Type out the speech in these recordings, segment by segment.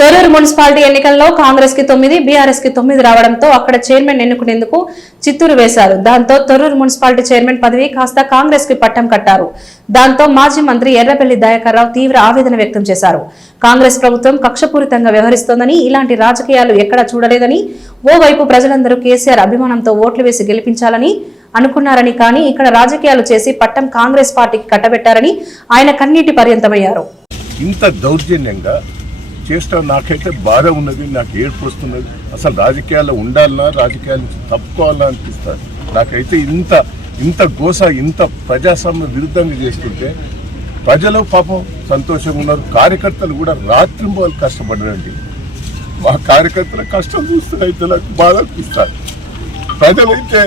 Thorrur municipality ఎన్నికల్లో కాంగ్రెస్కి తొమ్మిది బీఆర్ఎస్కి తొమ్మిది రావడంతో అక్కడ చైర్మన్ ఎన్నుకునేందుకు చిత్తూరు వేశారు. దాంతో తొర్రూరు మున్సిపాలిటీ చైర్మన్ పదవి కాస్త కాంగ్రెస్కి పట్టం కట్టారు. దాంతో మాజీ మంత్రి ఎర్రబెల్లి దయాకర్ రావు తీవ్ర ఆవేదన వ్యక్తం చేశారు. కాంగ్రెస్ ప్రభుత్వం కక్షపూరితంగా వ్యవహరిస్తోందని ఇలాంటి రాజకీయాలు ఎక్కడా చూడలేదని ఓవైపు ప్రజలందరూ కేసీఆర్ అభిమానంతో ఓట్లు వేసి గెలిపించాలని అనుకున్నారని కానీ ఇక్కడ రాజకీయాలు చేసి పట్టం కాంగ్రెస్ పార్టీకి కట్టబెట్టారని ఆయన కన్నీటి పర్యంతమయ్యారు. ఇంత దౌర్జన్యంగా చేస్తా నాకైతే బాధ ఉన్నది నాకు ఏడుపు వస్తున్నది. అసలు రాజకీయాల్లో ఉండాలన్నా రాజకీయాల నుంచి తప్పుకోవాలన్నా అనిపిస్తారు నాకైతే ఇంత ఇంత గోస ఇంత ప్రజాస్వామ్య విరుద్ధంగా చేస్తుంటే ప్రజలు పాపం సంతోషంగా ఉన్నారు. కార్యకర్తలు కూడా రాత్రింబోలు కష్టపడరండి. మా కార్యకర్తల కష్టం చూస్తే అయితే నాకు బాధ అనిపిస్తారు ప్రజలైతే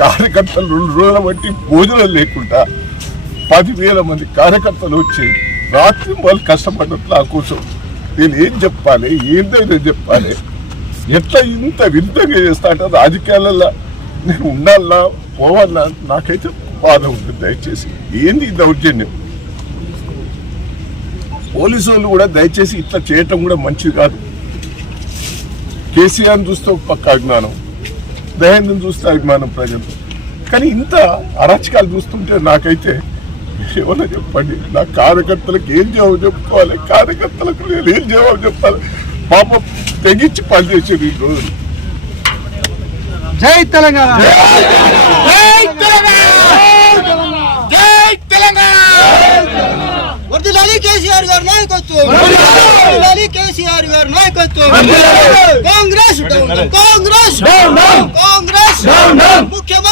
కార్యకర్తలు రెండు రోజుల బట్టి భోజనం లేకుండా పదివేల మంది కార్యకర్తలు వచ్చి రాత్రి వాళ్ళు కష్టపడ్డట్లు నా కోసం నేను ఏం చెప్పాలి? ఏంటైనా చెప్పాలి. ఎట్లా ఇంత విరుద్ధంగా చేస్తా అంటే రాజకీయాలలో నేను ఉండాలా? పోవాలా? నాకైతే బాధ ఉంది. దయచేసి ఏంది దౌర్జన్యం? పోలీసు వాళ్ళు కూడా దయచేసి ఇట్లా చేయటం కూడా మంచిది కాదు. కేసీఆర్ని చూస్తే ఒక పక్క అభిమానం దయాన్ని చూస్తే అభిమానం ప్రజలు. కానీ ఇంత అరాచకాలు చూస్తుంటే నాకైతే ఏమన్నా చెప్పండి? నా కార్యకర్తలకు ఏం జవాబు చెప్పుకోవాలి? కార్యకర్తలకు నేను ఏం జవాబు చెప్పాలి పాప తెగించి పనిచేసారు ఈ రోజు. జై తెలంగాణ! జై తెలంగాణ! జై తెలంగాణ వర్దిలాలి కేసీఆర్ గారి నాయకత్వం. వర్దిలాలి కేసీఆర్ గారి నాయకత్వం. కాంగ్రెస్ కాంగ్రెస్ కాంగ్రెస్ ముఖ్యమంత్రి